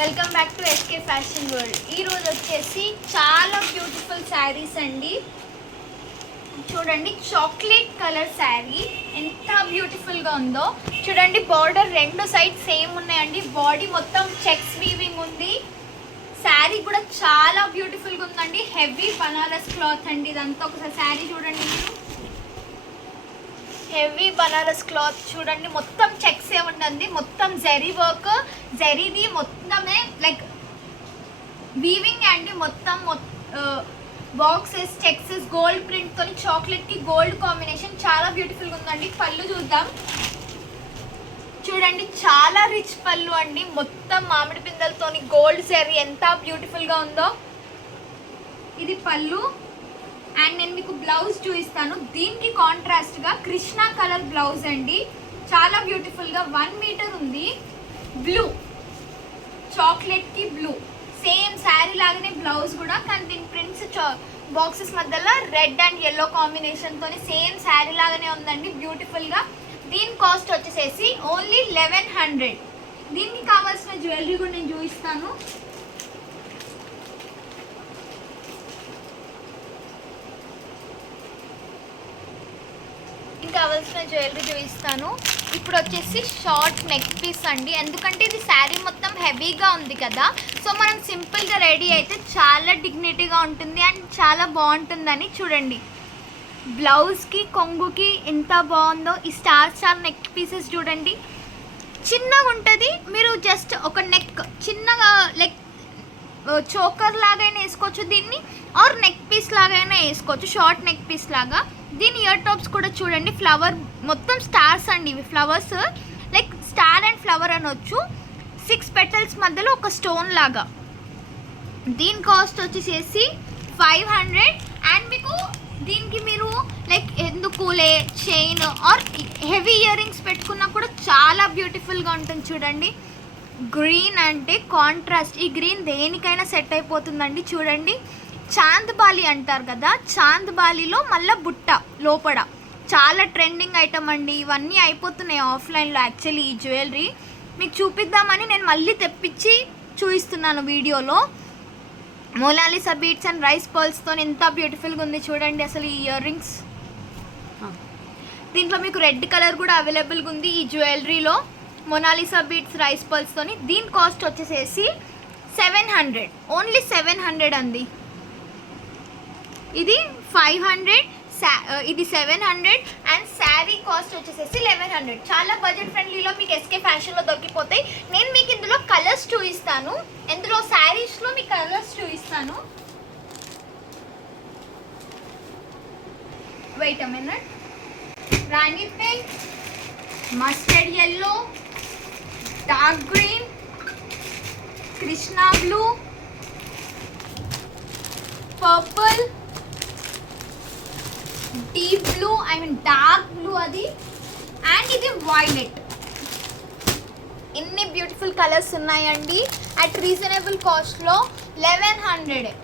Welcome back to SK fashion world. ఈరోజు వచ్చేసి చాలా బ్యూటిఫుల్ శారీస్ అండి. చూడండి, చాక్లెట్ కలర్ శారీ ఎంత బ్యూటిఫుల్గా ఉందో చూడండి. బార్డర్ రెండు సైడ్ సేమ్ ఉన్నాయండి. బాడీ మొత్తం చెక్స్ వీవింగ్ ఉంది. శారీ కూడా చాలా బ్యూటిఫుల్గా ఉందండి. హెవీ బనారస్ క్లాత్ అండి ఇదంతా. ఒకసారి శారీ చూడండి మీరు. హెవీ బనారస్ క్లాత్ చూడండి. మొత్తం చెక్స్ ఏ ఉండండి. మొత్తం జరీ వర్క్, జరీది మొత్తమే లైక్ వీవింగ్ అండి. మొత్తం బాక్సెస్ చెక్సెస్ గోల్డ్ ప్రింట్ తోని చాక్లెట్ కి గోల్డ్ కాంబినేషన్ చాలా బ్యూటిఫుల్ గా ఉందండి. పళ్ళు చూద్దాం. చూడండి, చాలా రిచ్ పళ్ళు అండి. మొత్తం మామిడి పిందెలతోని గోల్డ్ జరీ ఎంత బ్యూటిఫుల్ గా ఉందో. ఇది పళ్ళు. అండ్ నేను మీకు బ్లౌజ్ చూపిస్తాను. దీనికి కాంట్రాస్ట్ గా కృష్ణ కలర్ బ్లౌజ్ అండి. చాలా బ్యూటిఫుల్ గా 1 మీటర్ ఉంది. బ్లూ, చాక్లెట్ కి బ్లూ సేమ్ శారీ లాగానే బ్లౌజ్ కూడా, కానీ దీని ప్రింట్స్ బాక్సెస్ మధ్యలో రెడ్ అండ్ ఎల్లో కాంబినేషన్ తోని సేమ్ శారీ లాగానే ఉందండి బ్యూటిఫుల్ గా. దీని కాస్ట్ వచ్చేసేసి ఓన్లీ 1100. దీనికి కావాల్సిన జ్యువెలరీ కూడా నేను చూపిస్తాను. కావాల్సిన జ్యువెలరీ చూపిస్తాను. ఇప్పుడు వచ్చేసి షార్ట్ నెక్ పీస్ అండి. ఎందుకంటే ఇది శారీ మొత్తం హెవీగా ఉంది కదా, సో మనం సింపుల్గా రెడీ అయితే చాలా డిగ్నిటీగా ఉంటుంది అండ్ చాలా బాగుంటుందని. చూడండి, బ్లౌజ్కి కొంగుకి ఎంత బాగుందో. ఈ స్టార్ నెక్ పీసెస్ చూడండి, చిన్నగా ఉంటుంది. మీరు జస్ట్ ఒక నెక్ చిన్నగా లైక్ చోకర్ లాగైనా వేసుకోవచ్చు దీన్ని, ఆర్ నెక్ పీస్ లాగైనా వేసుకోవచ్చు, షార్ట్ నెక్ పీస్ లాగా. దీని ఇయర్ టాప్స్ కూడా చూడండి, ఫ్లవర్ మొత్తం స్టార్స్ అండి. ఇవి flowers like star and flower అనొచ్చు. 6 పెటల్స్ మధ్యలో ఒక స్టోన్ లాగా. దీని కాస్ట్ వచ్చేసేసి 500. అండ్ మీకు దీనికి మీరు లైక్ ఎందుకులే chain are heavy ear rings పెట్టుకున్నా కూడా చాలా బ్యూటిఫుల్గా ఉంటుంది. చూడండి, గ్రీన్ అంటే కాంట్రాస్ట్. ఈ గ్రీన్ దేనికైనా సెట్ అయిపోతుందండి. చూడండి, చాంద్ బాలి అంటారు కదా, చాంద్ బాలిలో మళ్ళీ బుట్ట లోపల చాలా ట్రెండింగ్ ఐటమ్ అండి. ఇవన్నీ అయిపోతున్నాయి ఆఫ్లైన్లో. యాక్చువల్లీ ఈ జ్యువెలరీ మీకు చూపిద్దామని నేను మళ్ళీ తెప్పించి చూపిస్తున్నాను వీడియోలో. మొనాలిసా బీట్స్ అండ్ రైస్ పర్ల్స్తో ఎంత బ్యూటిఫుల్గా ఉంది చూడండి అసలు ఈ ఇయర్ రింగ్స్. దీంట్లో మీకు రెడ్ కలర్ కూడా అవైలబుల్గా ఉంది ఈ జ్యువెలరీలో, మొనాలిసా బీట్స్ రైస్ పర్ల్స్తోని. దీని కాస్ట్ వచ్చేసేసి 700, ఓన్లీ 700 అండి. ఇది 500, ఇది 700 అండ్ శారీ కాస్ట్ వచ్చేసేసి 1100. చాలా బడ్జెట్ ఫ్రెండ్లీలో మీకు ఎస్కే ఫ్యాషన్లో దొరికిపోతాయి. నేను మీకు ఇందులో కలర్స్ చూపిస్తాను. ఇందులో శారీస్లో మీకు కలర్స్ చూపిస్తాను. Wait a minute. Rani pink, mustard yellow, dark green, Krishna blue, purple, deep blue, I mean dark blue అది, అండ్ ఇది వైలెట్. ఇన్ని బ్యూటిఫుల్ కలర్స్ ఉన్నాయండి అట్ రీజనబుల్ కాస్ట్లో 1100.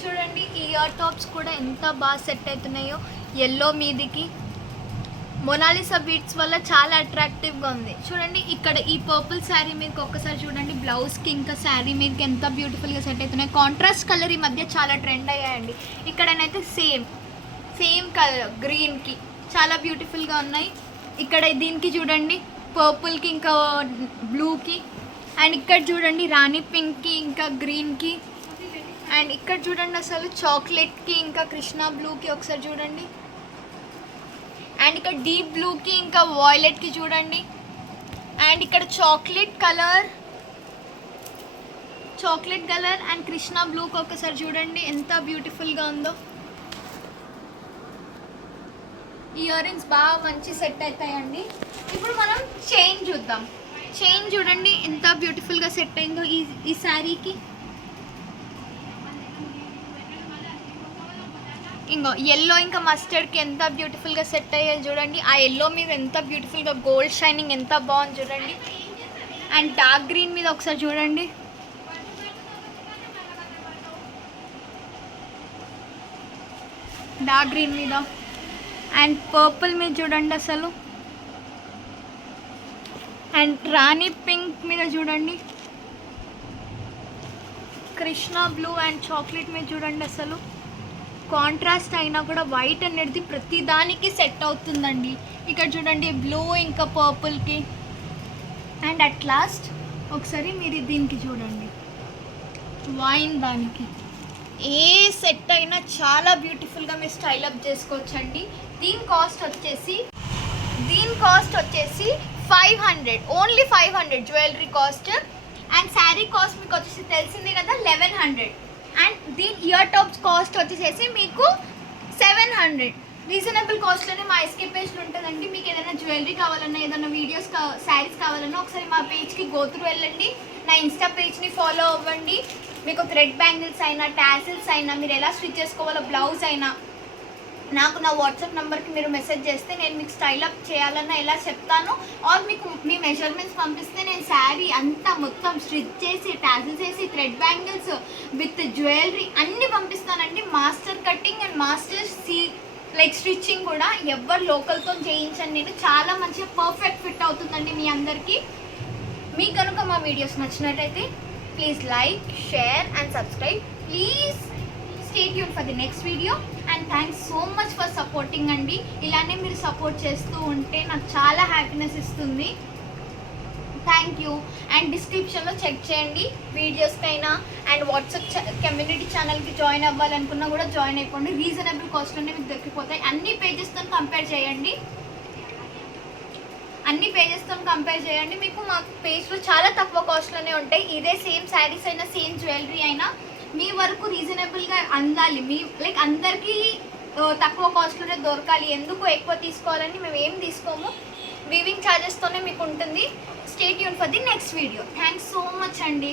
చూడండి, ఈ ఇయర్ టాప్స్ కూడా ఎంత బాగా సెట్ అవుతున్నాయో. ఎల్లో మీదికి మొనాలిసా బీట్స్ వల్ల చాలా అట్రాక్టివ్గా ఉంది. చూడండి, ఇక్కడ ఈ పర్పుల్ శారీ మీకు ఒక్కసారి చూడండి. బ్లౌజ్కి ఇంకా శారీ మీకు ఎంత బ్యూటిఫుల్గా సెట్ అవుతున్నాయి. కాంట్రాస్ట్ కలర్ ఈ మధ్య చాలా ట్రెండ్ అయ్యాయండి. ఇక్కడనైతే సేమ్ కలర్ గ్రీన్కి చాలా బ్యూటిఫుల్గా ఉన్నాయి. ఇక్కడ దీనికి చూడండి, పర్పుల్కి ఇంకా బ్లూకి, అండ్ ఇక్కడ చూడండి రాణి పింక్కి ఇంకా గ్రీన్కి, అండ్ ఇక్కడ చూడండి అసలు చాక్లెట్కి ఇంకా కృష్ణ బ్లూకి ఒకసారి చూడండి, అండ్ ఇక్కడ డీప్ బ్లూకి ఇంకా వాయిలెట్కి చూడండి, అండ్ ఇక్కడ చాక్లెట్ కలర్ అండ్ కృష్ణ బ్లూకి ఒకసారి చూడండి ఎంత బ్యూటిఫుల్గా ఉందో. ఇయర్ రింగ్స్ బాగా మంచి సెట్ అవుతాయండి. ఇప్పుడు మనం చైన్ చూద్దాం. చైన్ చూడండి ఎంత బ్యూటిఫుల్గా సెట్ అయిందో ఈ శారీకి. ఇంకో ఎల్లో ఇంకా మస్టర్డ్కి ఎంత బ్యూటిఫుల్గా సెట్ అయ్యాయి చూడండి. ఆ ఎల్లో మీద ఎంత బ్యూటిఫుల్గా గోల్డ్ షైనింగ్ ఎంత బాగుంది చూడండి. అండ్ డార్క్ గ్రీన్ మీద ఒకసారి చూడండి. డార్క్ గ్రీన్ మీద అండ్ పర్పుల్ మీద చూడండి అసలు, అండ్ రాణి పింక్ మీద చూడండి, కృష్ణ బ్లూ అండ్ చాక్లెట్ మీద చూడండి. అసలు కాంట్రాస్ట్ అయినా కూడా వైట్ అనేది ప్రతి దానికి సెట్ అవుతుందండి. ఇక్కడ చూడండి బ్లూ ఇంకా పర్పుల్కి. అండ్ అట్ లాస్ట్ ఒకసారి మీరు దీనికి చూడండి, వైన్ దానికి ఏ సెట్ అయినా చాలా బ్యూటిఫుల్గా మీరు స్టైల్ అప్ చేసుకోవచ్చండి. దీని కాస్ట్ వచ్చేసి 500, only 500 jewellery cost. And sari cost మీకు వచ్చేసి తెలిసిందే కదా 1100. అండ్ దీని ఇయర్ టాప్స్ కాస్ట్ వచ్చేసేసి మీకు 700. రీజనబుల్ కాస్ట్లోనే మా ఎస్కే పేజ్లో ఉంటుందండి. మీకు ఏదైనా జ్యువెలరీ కావాలన్నా, ఏదైనా వీడియోస్ శారీస్ కావాలన్నా ఒకసారి మా పేజ్కి గోత్రు వెళ్ళండి. నా ఇన్స్టా పేజ్ని ఫాలో అవ్వండి. మీకు థ్రెడ్ బ్యాంగిల్స్ అయినా, టాసిల్స్ అయినా, మీరు ఎలా స్టిచ్ చేసుకోవాలో బ్లౌజ్ అయినా నాకు నా వాట్సాప్ నెంబర్కి మీరు మెసేజ్ చేస్తే నేను మీకు స్టైల్ అప్ చేయాలన్నా ఎలా చెప్తాను. ఆర్ మీకు మీ మెజర్మెంట్స్ పంపిస్తే నేను శారీ అంతా మొత్తం స్టిచ్ చేసి, టాసిల్స్ వేసి, థ్రెడ్ బ్యాంగిల్స్ విత్ జ్యువెలరీ అన్నీ పంపిస్తానండి. Master cutting and master stitching కూడా ఎవరు లోకల్తో చేయించండి. నేను చాలా మంచిగా పర్ఫెక్ట్ ఫిట్ అవుతుందండి మీ అందరికీ. మీకు కనుక మా వీడియోస్ నచ్చినట్టయితే please like, share and subscribe. Please stay tune for the next video. And thanks so much for supporting అండి. ఇలానే మీరు సపోర్ట్ చేస్తూ ఉంటే నాకు చాలా హ్యాపీనెస్ ఇస్తుంది. Thank you. అండ్ డిస్క్రిప్షన్లో చెక్ చేయండి వీడియోస్కైనా. అండ్ వాట్సాప్ కమ్యూనిటీ ఛానల్కి జాయిన్ అవ్వాలనుకున్నా కూడా జాయిన్ అయిపోండి. రీజనబుల్ కాస్ట్లోనే మీకు దొరికిపోతాయి. అన్ని పేజెస్తో కంపేర్ చేయండి. మీకు మా పేజ్లో చాలా తక్కువ కాస్ట్లోనే ఉంటాయి. ఇదే సేమ్ శారీస్ అయినా, సేమ్ జ్యువెలరీ అయినా మీ వరకు రీజనబుల్గా అందాలి. అందరికీ తక్కువ కాస్ట్లోనే దొరకాలి. ఎందుకు ఎక్కువ తీసుకోవాలని మేము ఏం తీసుకోము. వీవింగ్ ఛార్జెస్తోనే మీకు ఉంటుంది. Stay tune for the next video. Thanks so much అండి.